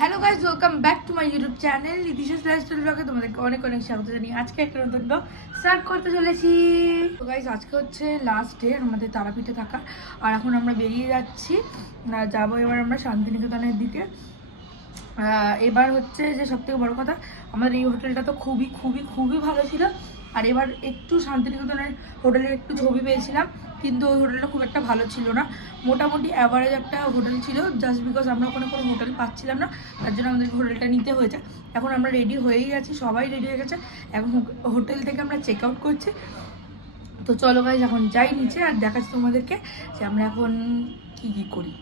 Hello guys, welcome back to my YouTube channel Nitisha's lifestyle ব্লগে তোমাদেরকে অনেক অনেক স্বাগত জানিয়ে আজকে একটা নতুন ব্লগ স্টার্ট করতে চলেছি। তো গাইজ আজকে হচ্ছে লাস্ট ডে আমাদের তারাপীঠে থাকা, আর এখন আমরা বেরিয়ে যাচ্ছি, যাবো এবার আমরা শান্তিনিকেতনের দিকে। এবার হচ্ছে যে সবথেকে বড় কথা, আমাদের এই হোটেলটা তো খুবই খুবই খুবই ভালো ছিল। আর এবার একটু শান্তিনিকেতনের হোটেলের একটু ছবি পেয়েছিলাম, কিন্তু ওই হোটেলটা খুব একটা ভালো ছিল না, মোটামুটি অ্যাভারেজ একটা হোটেল ছিল। জাস্ট বিকজ আমরা ওখানে কোনো হোটেল পাচ্ছিলাম না, তার জন্য আমাদের হোটেলটা নিতে হয়েছে। এখন আমরা রেডি হয়েই গেছি, সবাই রেডি হয়ে গেছে, এখন হোটেল থেকে আমরা চেক আউট করছি। তো চলো গাইজ এখন যাই নিচে আর দেখাচ্ছি তোমাদেরকে যে আমরা এখন কী করি।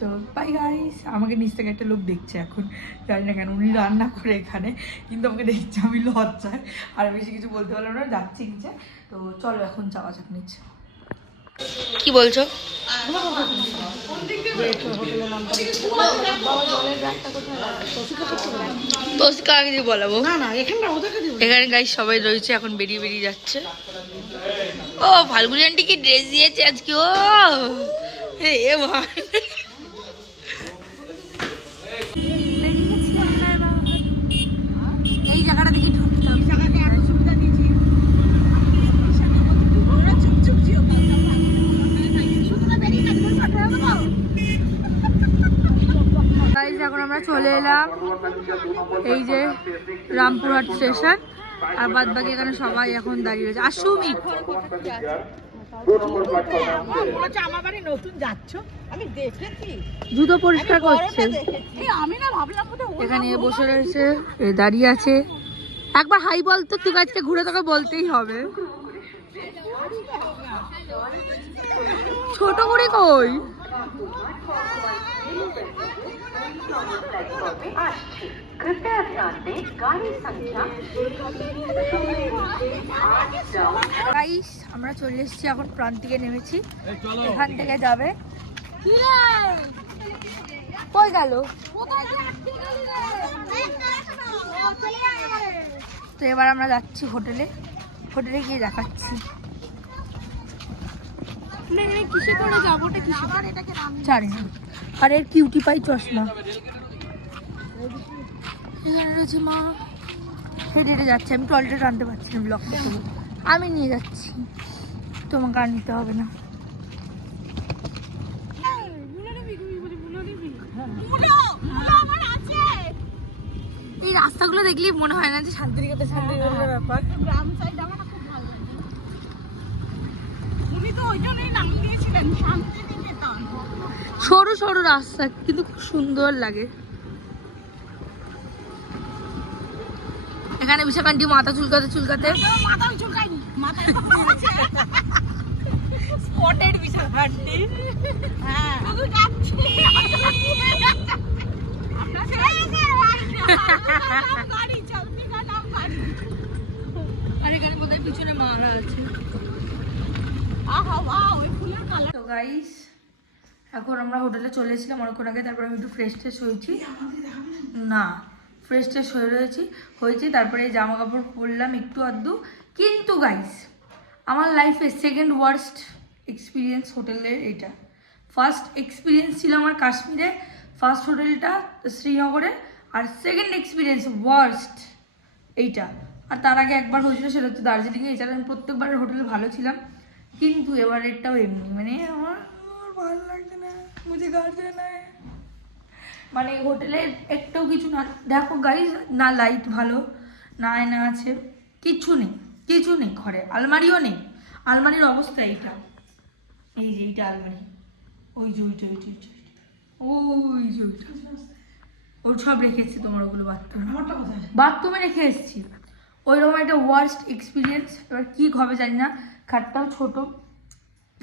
তো বাই গাইস, আমাকে নিচ থেকে একটা লোক দেখছে, এখন জানি না কেন, উনি রান্না করে এখানে, কিন্তু আমাকে দেখছে, আমি লজ্জায় আর বেশি কিছু বলতে পারলাম না, যাচ্ছি নিচে। তো চলো এখন যাওয়া যাক নিচে। কি বলছো? এখানে গাইস সবাই রয়েছে, এখন বেরিয়ে বেরিয়ে যাচ্ছে। ও ফাল্গুনি আন্টি কি ড্রেস দিয়েছে আজকে, ও এ ভাই এই জায়গাটা দেখি ঢুকতে হবে। এখন আমরা চলে এলাম এই যে রামপুরহাট স্টেশন, আর বাদ বাকি এখানে সবাই এখন দাঁড়িয়ে রয়েছে। আর সুমিত জুতো পরিষ্কার করছে, এখানে বসে রয়েছে, দাঁড়িয়ে আছে। একবার হাই বলতো, তুই আজকে ঘুরে তোকে বলতেই হবে। ছোট করে কই গাইস, আমরা চলে এসেছি, এখন প্রান্তিকে নেমেছি, এখান থেকে যাবে। কই গেল? তো এবার আমরা যাচ্ছি হোটেলে, হোটেলে গিয়ে দেখাচ্ছি। জানি না। আর এর কিউটি পাই চশমা, এখানে রয়েছে মা, হেঁটে হেঁটে যাচ্ছে। আমি টয়লেটে টানতে পারছি না, ব্লগ করতে, আমি নিয়ে যাচ্ছি, তোমাকে আর নিতে হবে না। এই রাস্তাগুলো দেখলেই মনে হয় না যে শান্তিনিকেতনের ব্যাপার। সরু সরু রাস্তা, কিন্তু খুব সুন্দর লাগে। এখানে বিশাখান্টি মাথা চুলকাতে চুলকাতে স্পটেড বিশাখান্টি। আর এখানে কোথায় পিছনে মারা আছে। তো গাইস, এখন আমরা হোটেলে চলে এসেছিলাম অনেকক্ষণ আগে, তারপরে আমি একটু ফ্রেশ ট্রেশ হয়েছি, না ফ্রেশ ট্রেশ হয়েছি, তারপরে জামা কাপড় পরলাম একটু আধটু। কিন্তু গাইস, আমার লাইফে সেকেন্ড ওয়ার্স্ট এক্সপিরিয়েন্স হোটেলের এটা। ফার্স্ট এক্সপিরিয়েন্স ছিল আমার কাশ্মীরে, ফার্স্ট হোটেলটা শ্রীনগরে, আর সেকেন্ড এক্সপিরিয়েন্স ওয়ার্স্ট এইটা। আর তার আগে একবার হয়েছিল, সেটা হচ্ছে দার্জিলিংয়ে। এছাড়া আমি প্রত্যেকবার হোটেলে ভালো ছিলাম, কিন্তু এবারেরটাও এমনি, মানে আমার ভালো লাগছে না, মুঝে গার্জে না। মানে হোটেলে একটাও কিছু না, দেখো গাইস, না লাইট ভালো, না আয়না আছে, কিছু নেই ঘরে, আলমারিও নেই। আলমারির অবস্থা এইটা, এই যে এইটা আলমারি, ওই যে ওইটা ওই যে ওইটা, ওর সব রেখে এসেছি তোমার, ওগুলো বাথরুমে রেখে এসেছি। ওইরকম একটা ওয়ার্স্ট এক্সপিরিয়েন্স। এবার কী হবে জানি না, খাটটাও ছোট,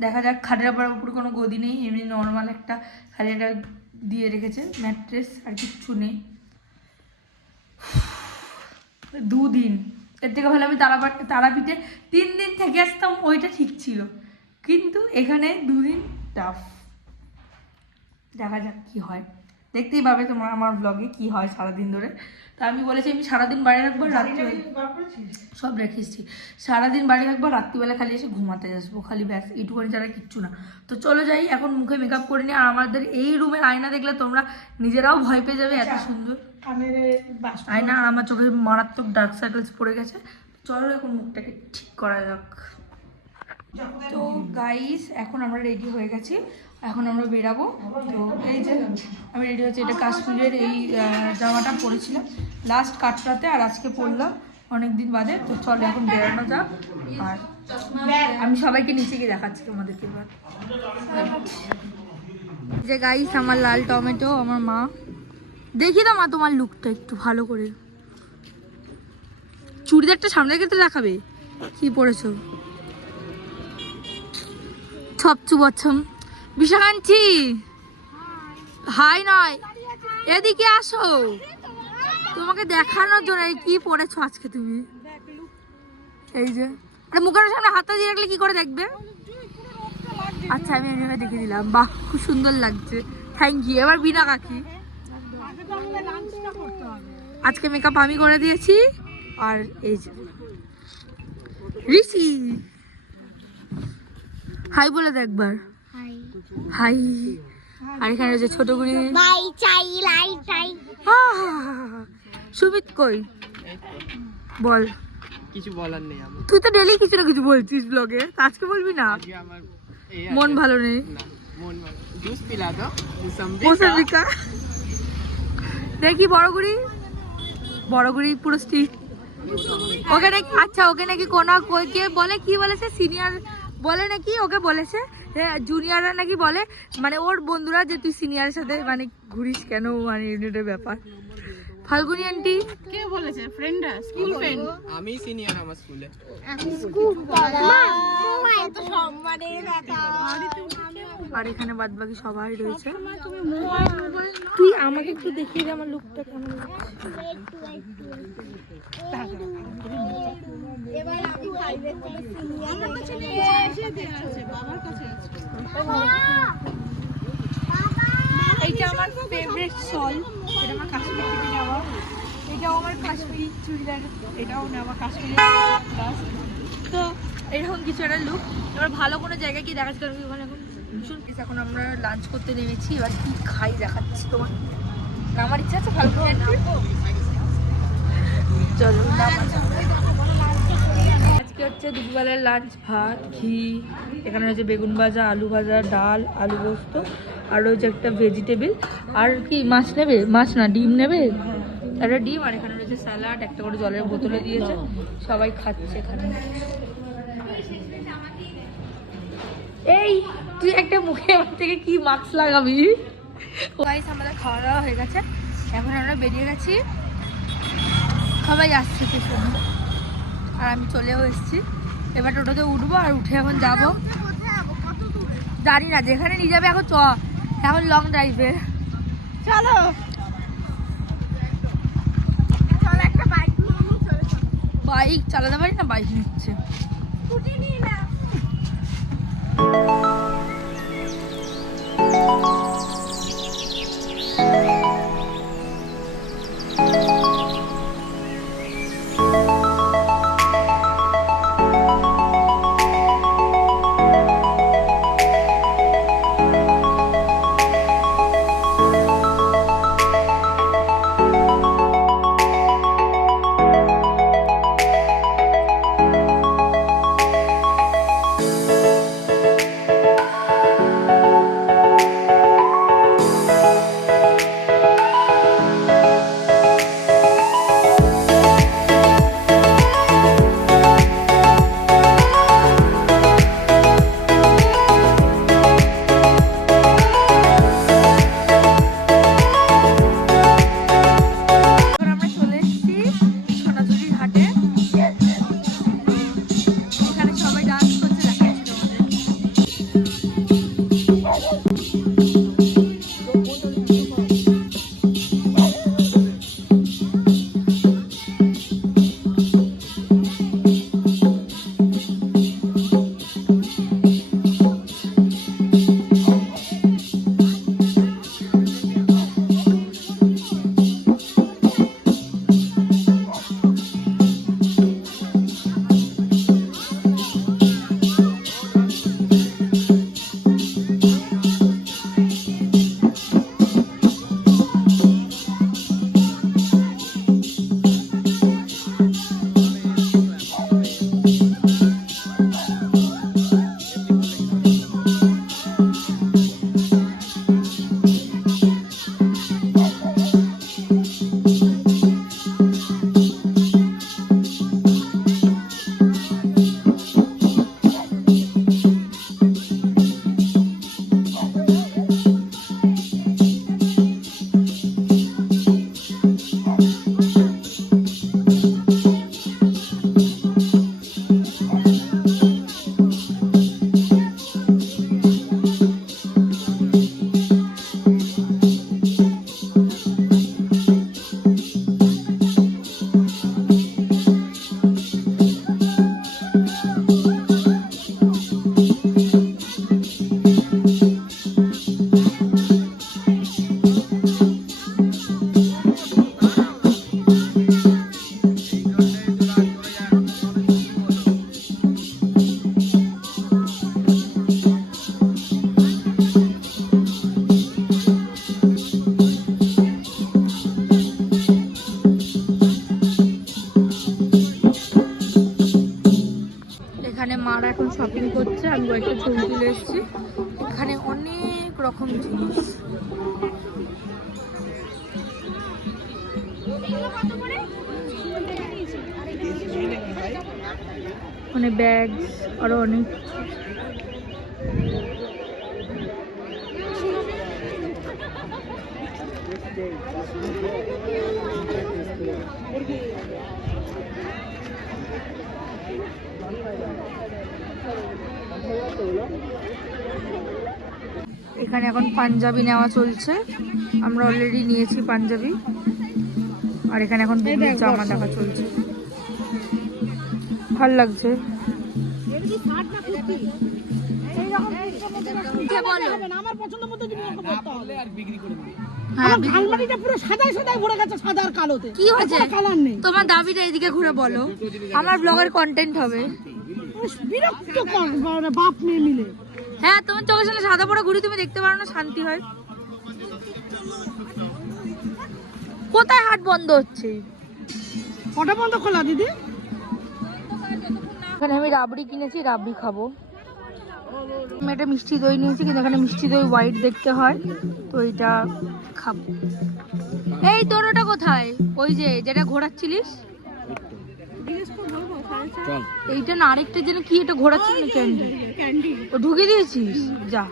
দেখা যাক। খাটের উপরে কোনো গদি নেই, এমনি নর্মাল একটা খালি একটা দিয়ে রেখেছে ম্যাট্রেস, আর কিচ্ছু নেই। 2 দিন, এর থেকে ভালো আমি তারাপীঠে 3 দিন থেকে আসতাম, ওইটা ঠিক ছিল, কিন্তু এখানে 2 দিন টাফ। দেখা যাক কি হয়। দেখতেই পাবে তোমরা আমার ব্লগে কি হয় সারাদিন ধরে। তা আমি বলেছি আমি সারাদিন বাড়ি রাখবো, রাত্রিবেলা সব রেখেছি, সারাদিন বাড়ি রাখবো, রাত্রিবেলা খালি এসে ঘুমাতে আসবো, খালি ব্যাস এইটুকুনি ছাড়া কিচ্ছু না। তো চলো যাই, এখন মুখে মেকআপ করে নিই। আর আমাদের এই রুমের আয়না দেখলে তোমরা নিজেরাও ভয় পেয়ে যাবে, এত সুন্দর আয়না। আর আমার চোখে মারাত্মক ডার্ক সার্কেলস পড়ে গেছে। চলো এখন মুখটাকে ঠিক করা যাক। তো গাইস এখন আমরা রেডি হয়ে গেছি, এখন আমরা বেরাবো। তো এই যে আমি রেডি হচ্ছি, এটা কাশ্মীরের এই জামাটা পরেছিলাম লাস্ট কাটরাতে, আর আজকে পরলাম অনেকদিন বাদে। তো চলো এখন বেরানো যাক। আর আমি সবাইকে নিচে গিয়ে দেখাচ্ছি তোমাদেরকে এবার। যে গাইস আমার লাল টমেটো, আমার মা, দেখি না মা তোমার লুকটা একটু ভালো করে, চুড়িদারটা সামনে রেখে দেখাবে কি পরেছো। ছপচু বচ্ছম বিশাকাঞ্চি, হাই নয়, এদিকে আসো, তোমাকে দেখানোর জন্য কি পরেছো আজকে তুমি। এই যে মুখের সামনে হাতটা দিয়ে রাখলে কি করে দেখবে। আচ্ছা আমি এখানে দেখে দিলাম, বাহ খুব সুন্দর লাগছে, থ্যাংক ইউ। এবার বিনা কাকি, আজকে মেকআপ আমি করে দিয়েছি। আর এই যে ঋষি, হাই বলে দে একবার, হাই। আর এখানে যে ছোট গুড়ি সুমিত কই বল, কিছু বলার নেই আমার। তুই তো ডেলি কিছু না কিছু বলছিস ব্লগে, আজকে বলবি না? আমার মন ভালো নেই, মন ভালো, জুস পিলা দাও, মোসাম্বিকা। দেখি বড় গুড়ি পুরো স্ট্রিট। ওকে নাকি, আচ্ছা ওকে নাকি কোনা কে বলে, কি বলেছে সিনিয়র বলে নাকি, ওকে বলেছে জুনিয়ররা নাকি বলে, মানে ওর বন্ধুরা যে তুই সিনিয়রের সাথে মানে ঘুরিস কেন, মানে ইউনিটের ব্যাপার। ফাল্গুনি আন্টি কে বলেছে? ফ্রেন্ডরা, স্কুল ফ্রেন্ড। আমি সিনিয়র আমার স্কুলে। আর এখানে বাদ বাকি সবাই রয়েছে। তুই আমাকে একটু দেখিয়ে দে আমার লুকটা কেমন লাগছে। এইটা আমার ফেভারিট শল, এটা আমার কাশ্মীর থেকে নেওয়া, এটাও আমার কাশ্মীরি চুড়িদার, এটাও নেওয়া কাশ্মীরি। তো এরকম কিছু একটা লুক। এবার ভালো কোনো জায়গায় কি দেখাচ্ছি, কারণ ওখানে এখন ভীষণ। এখন আমরা লাঞ্চ করতে নেমেছি, এবার কি খাই দেখাচ্ছি তোমার। আমার ইচ্ছা আছে ভালো করে, চলো। আজকে হচ্ছে দুপুরবেলার লাঞ্চ, ভাত, ঘি, এখানে হচ্ছে বেগুন ভাজা, আলু ভাজা, ডাল, আলু পোস্ত, আর রয়েছে একটা ভেজিটেবিল। আর কি মাছ নেবে? মাছ না, ডিম নেবে, একটা ডিম। আর এখানে রয়েছে স্যালাড, একটা করে জলের বোতলে দিয়েছে, সবাই খাচ্ছে এখানে। এই তুই একটা মুখে আমার থেকে কি মাস্ক লাগাবি? গাইস আমাদের খাওয়া দাওয়া হয়ে গেছে, এখন আমরা বেরিয়ে গেছি, সবাই আসছে স্টেশনে, আর আমি চলেও এসেছি। এবার টোটোতে উঠবো, আর উঠে এখন যাবো জানি না যেখানে নিয়ে যাবে। এখন এখন লং ড্রাইভে চলো। বাইক চালাতে পারি না, বাইক নিচ্ছে। এখন শপিং করছে, আমি কয়েকটা ছবি তুলে এসেছি। এখানে অনেক রকম জিনিস, মানে ব্যাগ আরো অনেক। এখানে এখন পাঞ্জাবি নেওয়া চলছে, আমরা অলরেডি নিয়েছি পাঞ্জাবি। আর এখানে এখন জামা দেখা চলছে, ভাল লাগছে। তোমার দাবিটা এদিকে ঘুরে বলো, আমার ব্লগের কন্টেন্ট হবে। বাপ মেয়ে মিলে হ্যাঁ, তোমার চোখের সামনে সাদা পরে ঘুরি, তুমি দেখতে পারো না, শান্তি হয়। কোথায় হাট বন্ধ হচ্ছে? কটা বন্ধ খোলা দিদি? এখানে আমি রাবড়ি কিনেছি, রাবড়ি খাবো। আমি একটা মিষ্টি দই নিয়েছি, কিন্তু এখানে মিষ্টি দই হোয়াইট দেখতে হয়, তো এটা খাবো। এই তোর ওটা কোথায়? ওই যে যেটা ঘোরাচ্ছিলিস, এইটা না, আরেকটা যেন কি, এটা ঘোরাচ্ছিস না? ক্যান্ডি। ও ঢুকে দিয়েছিস? যা।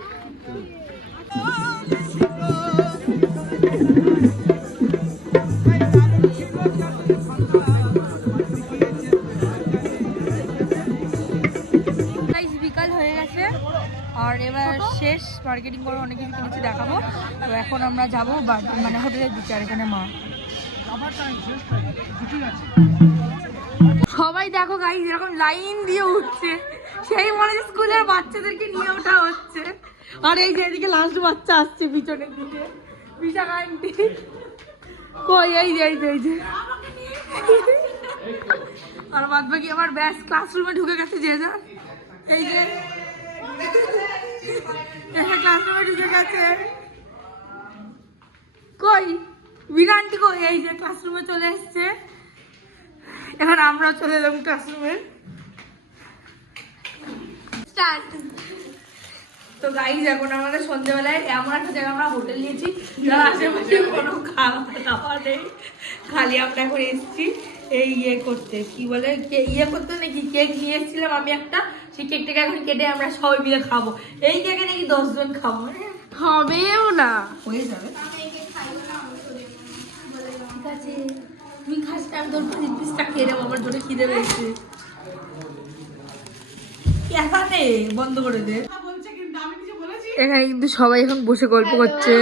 বিকাল হয়ে গেছে আর এবার শেষ মার্কেটিং করে অনেক কিছু কিনেছি, দেখাবো। তো এখন আমরা যাবো মানে হোটেলের দিকে। আর এখানে মা, সবাই দেখো গাইস এরকম লাইন দিয়ে উঠছে, সেই মনে হয় স্কুলের বাচ্চাদেরকে নিয়ে ওঠা হচ্ছে। আর এই যে এদিকে লাস্ট বাচ্চা আসছে পিছনের দিকে, বিশাখ আন্টি কই, এই যে এই যে। আর বাদ বাকি আমার ব্যাস ক্লাসরুমে ঢুকে গেছে যে যা, এই যে ক্লাসরুমে ঢুকে গেছে। কই বিনা আন্টি কই? এই যে ক্লাসরুমে চলে এসছে। এবার আমরা চলে এলাম ক্লাসরুমে। স্টার্ট। তো গাইজ এখন আমাদের সন্ধ্যেবেলায় এমন একটা জায়গায় আমরা হোটেল নিয়েছি যার আশেপাশে কোনো খাওয়া দাওয়া নেই, খালি আমরা এখন এসেছি এই ইয়ে করতে, কি বলে ইয়ে করতে নাকি, কেক নিয়ে এসেছিলাম আমি একটা, সেই কেকটাকে এখন কেটে আমরা সবাই মিলে খাবো। এই কেকে নাকি 10 জন খাবো, হবেও না, হয়ে যাবে। ঠিক আছে, তুই খাস না, আমি তোর পিসটা খেয়ে নেবো, আমার জন্য খিদে পেয়েছে। এখানে বন্ধ করে দে। এখানে কিন্তু সবাই এখন বসে গল্প করছে।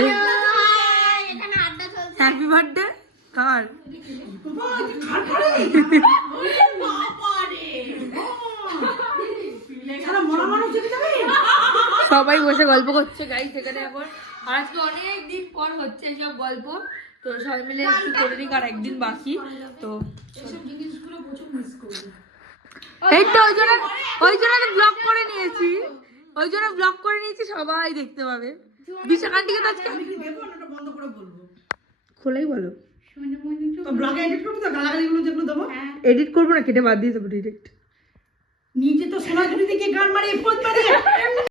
হ্যাপি বার্থডে কার? সবাই বসে গল্প করছে গাইস এখানে এখন। আর আজকে অনেক দিন পর হচ্ছে এসব গল্প, তো সবাই মিলে একটু করে নিক, আর একদিন বাকি। তো এই তো ওই জন্য ব্লগ করে নিয়েছি, সবাই দেখতে পাবে। বিশাখ আন্টিকে তো আজকে খোলাই বলো, এডিট করবো না, কেটে বাদ দিয়ে দেবো ডিরেক্ট। নিজে তো সোনা ঝুড়ি থেকে গান মারিয়ে